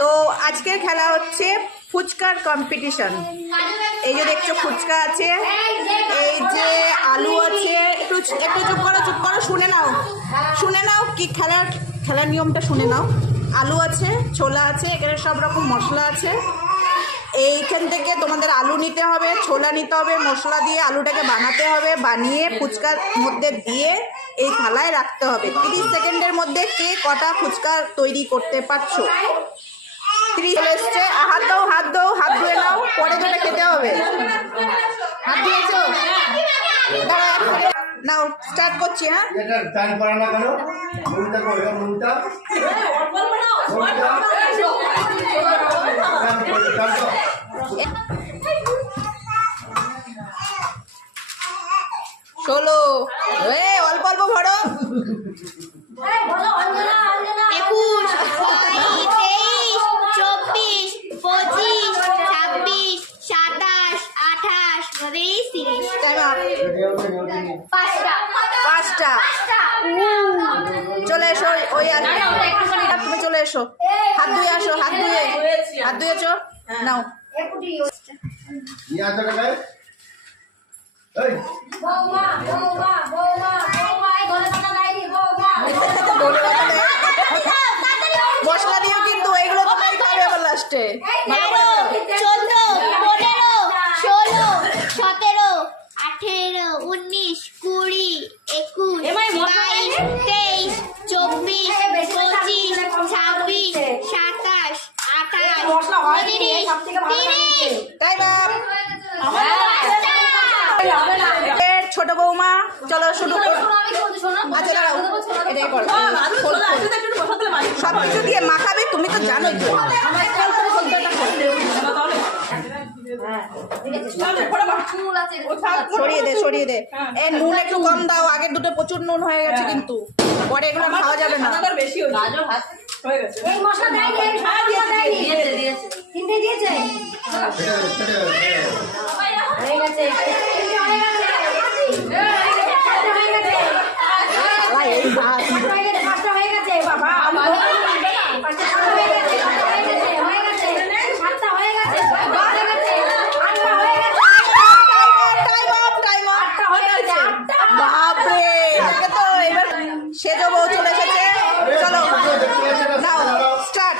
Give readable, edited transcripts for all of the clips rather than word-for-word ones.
তো আজকের খেলা হচ্ছে ফুচকার কম্পিটিশন। এই যে দেখছো ফুচকা আছে, এই যে আলু আছে। একটু একটু চুপ করো শুনে নাও কি খেলার নিয়মটা শুনে নাও। আলু আছে, ছোলা আছে, এখানে সব রকম মশলা আছে। এইখান থেকে তোমাদের আলু নিতে হবে, ছোলা নিতে হবে, মশলা দিয়ে আলুটাকে বানাতে হবে, বানিয়ে ফুচকার মধ্যে দিয়ে এই থালায় রাখতে হবে। 30 সেকেন্ডের মধ্যে কে কটা ফুচকা তৈরি করতে পারছো। 30 এসছে। হাত ধুয়ে নাও, পরে যেটা খেতে হবে। হাত দিয়েছো? নাও স্টার্ট করছি। হ্যাঁ, ষোলো, অল্প অল্প ভরো। 21, 23, 24, 25, 26, 27, 28, 29, 30। পাঁচটা। চলে এসো, ওই আর তুমি চলে এসো। হাত ধুয়েছো? নাও। মশলা দিও কিন্তু, এইগুলো তোমরা খাবে আবার লাস্টে। 13, 14, 15, 16, 17, 18, 19, 20, 21, 22, 23, 24, 25, 26, 27, 28, 29, 30। Time up. ছোট বৌমা চলো শুরু করো। আচ্ছা দাঁড়াও, এটাই করো। সব কিছু দিয়ে মাখাবে, তুমি তো জানোই তো। সরিয়ে দে। এই নুন একটু কম দাও, আগের দুটো প্রচুর নুন হয়ে গেছে কিন্তু, পরে এগুলো খাওয়া যাবে না। সেজো বউ চলে এসেছে, চলো নাও স্টার্ট।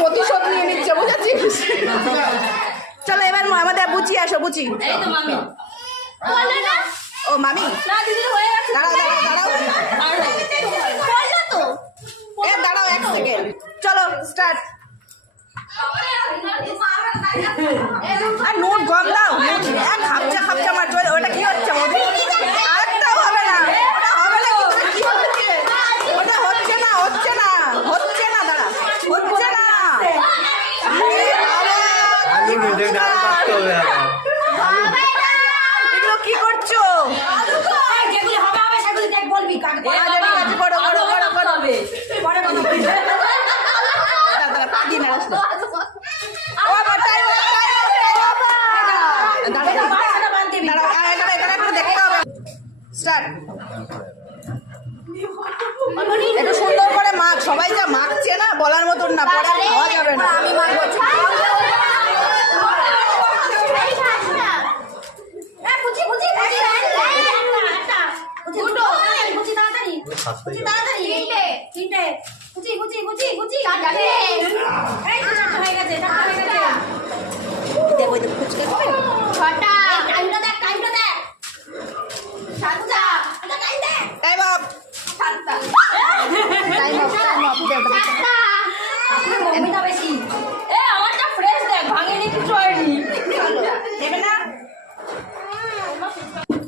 প্রতিশোধ নিয়ে নিচ্ছে, বুঝেছিস? চলো এবার আমাদের বুচি আসো। বুচি ও মামি, দাঁড়াও 1 সেকেন্ড। চলো স্টার্ট। আর নুন কম দাও, খাপচা মার। ওটা কি হচ্ছে? আরেকটাও হবে না, কি হচ্ছে? ওটা হচ্ছে না, দাঁড়া, হচ্ছে না। এগুলো কি করছো? দেখতে হবে। স্টার্ট। একটু সুন্দর করে মাখ, সবাই যা মাখছে না বলার মতন না, পরে আর খাওয়া যাবে না। আমি মাখবো।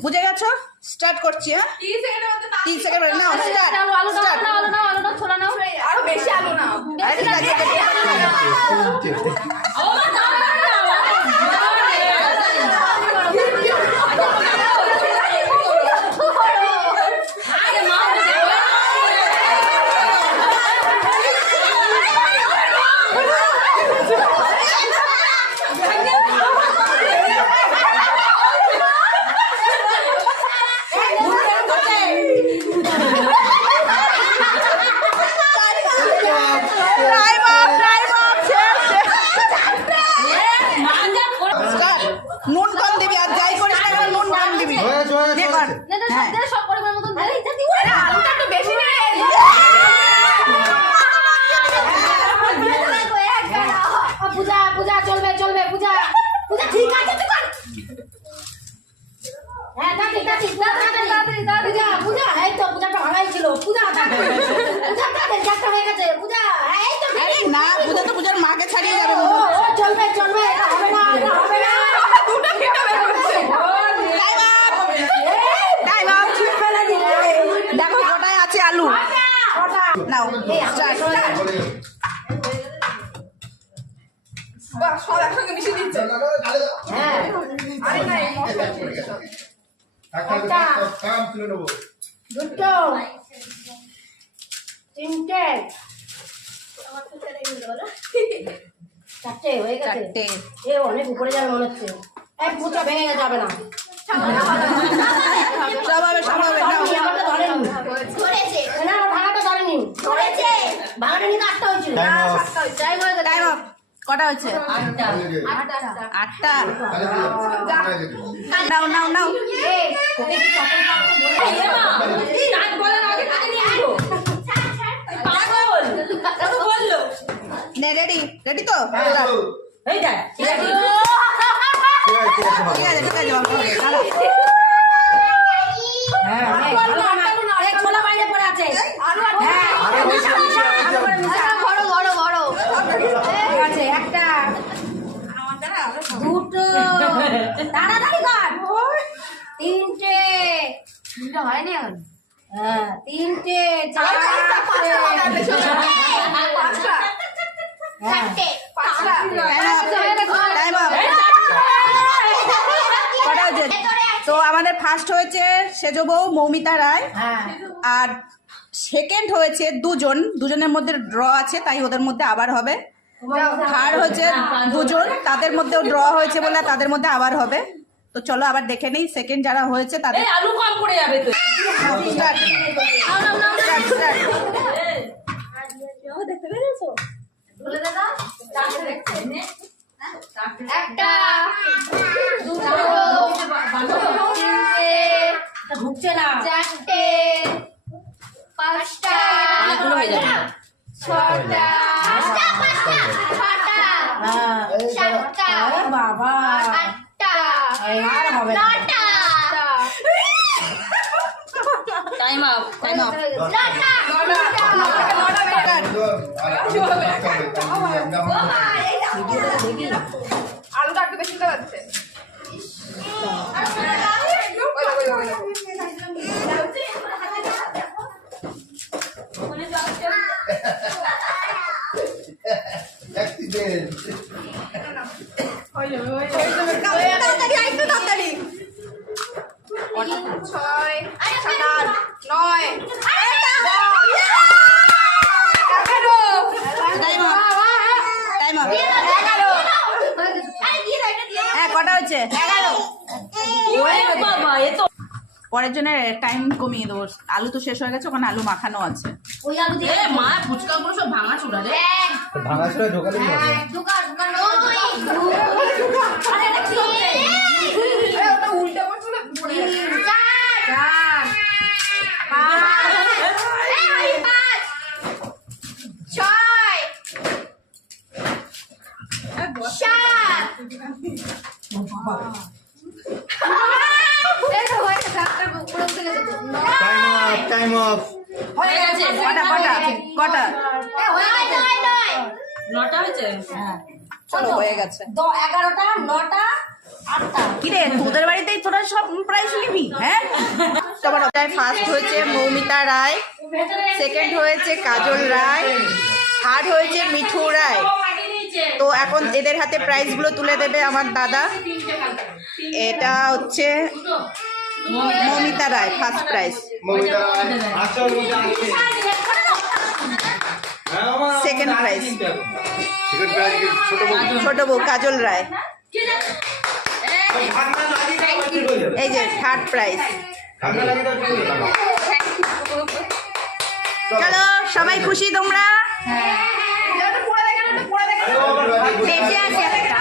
বুঝে গেছো? স্টার্ট করছি। হ্যাঁ 3 সেকেন্ড না, স্টার্ট স্টার্ট। আরো বেশি আলু নাও। আরে ঠিক আছে, নুন কম দিবি, আর যাই করিস না নুন কম দিবি। সব পরিমাণ মতন আলুটা একটু বেশি নে। পূজা চলবে পূজা ঠিক আছে হ্যাঁ পূজা এই তো পূজাটা ভালোই ছিল। পূজা একটা হয়ে গেছে। পূজা এই তো না, পূজা তো পূজার মাকে ছাড়িয়ে যাবে। চলবে হবে না দুটো খেতে বেরোচ্ছে। দেখো কটায় আছে আলু। নাও বাহ, সব একসঙ্গে মিশিয়ে দিচ্ছে। হ্যাঁ আরে না, এই মশলা দুটো তিনটে চারটে হয়ে গেছে। চারটে। এ অনেক উপরে যাবে মনে হচ্ছে। এক পুচা ভেঙে যাবে না। সব হবে নাও। ভাগাটা ধরেনি। না ভাগাটা ধরেনি। ভাগাটা নিতে 8টা হয়েছিল। Time up. কটা হচ্ছে? 8টা। নাও নাও নাও। নে রেডি তো? এইটা ঠিক আছে দাঁড়া। ছোলা বাইরে পড়ে আছে। ঠিক আছে, একটা দুটো তাড়াতাড়ি কর। তিনটে হয়নি এখন। হ্যাঁ তিনটে চারটে টাইম আপ। কটা হচ্ছে? তো আমাদের ফার্স্ট হয়েছে সেজো বউ মৌমিতা রায়, হ্যাঁ আর সেকেন্ড হয়েছে দুজনের মধ্যে ড্র আছে, তাই ওদের মধ্যে আবার হবে। থার্ড হচ্ছে দুজন, তাদের মধ্যেও ড্র হয়েছে বলে তাদের মধ্যে আবার হবে। তো চলো আবার দেখে নেই সেকেন্ড যারা হয়েছে তাদের। আলু কম পড়ে যাবে তো। একটা দুটো তিনটে ঢুকছে না চারটে পাঁচটা ছটা সাতটা বাবা আটটা আর হবে না। নটা টাইম আপ। আলুটা একটু বেশি দিতে পারছে। তাড়াতাড়ি। 6 7 8 9 টাইম আপ। হ্যাঁ কটা হচ্ছে? 11 বাবা এ তো পরের জন্য টাইম কমিয়ে দেবো, আলু তো শেষ হয়ে গেছে, ওখানে আলু মাখানো আছে। ওই আলু দিয়ে মা ফুচকাগুলো সব ভাঙা চুড়া রে। ভাঙাচোরা ঢোকালেই হবে। দোকান দোকান আরে এটা কি হচ্ছে ওটা উল্টে পড়ছিল পড়ে গেছে। চার পাঁচ ছয় সাত এই তো হয়ে গেছে সাতটা পুরো উঠে গেছে তো টাইম অফ। হয়ে গেছে। কটা কটা কটা? নয় 9টা হয়েছে। চলো হয়ে গেছে। 11টা 9টা 8টা কিরে তোদের বাড়িতেই তোরা সব প্রাইজ নিবি? হ্যাঁ, তোমার ফার্স্ট হয়েছে মৌমিতা রায়, সেকেন্ড হয়েছে কাজল রায়, থার্ড হয়েছে মিঠু রায়। তো এখন এদের হাতে প্রাইজগুলো তুলে দেবে আমার দাদা। এটা হচ্ছে মৌমিতা রায় ফার্স্ট প্রাইজ, সেকেন্ড প্রাইজ ছোট বউ কাজল রায়, এই যে থার্ড প্রাইজ। চলো সবাই খুশি তোমরা? এটা পড়ে দেখেন, এটা পড়ে দেখেন। বেঁচে আছে একটা।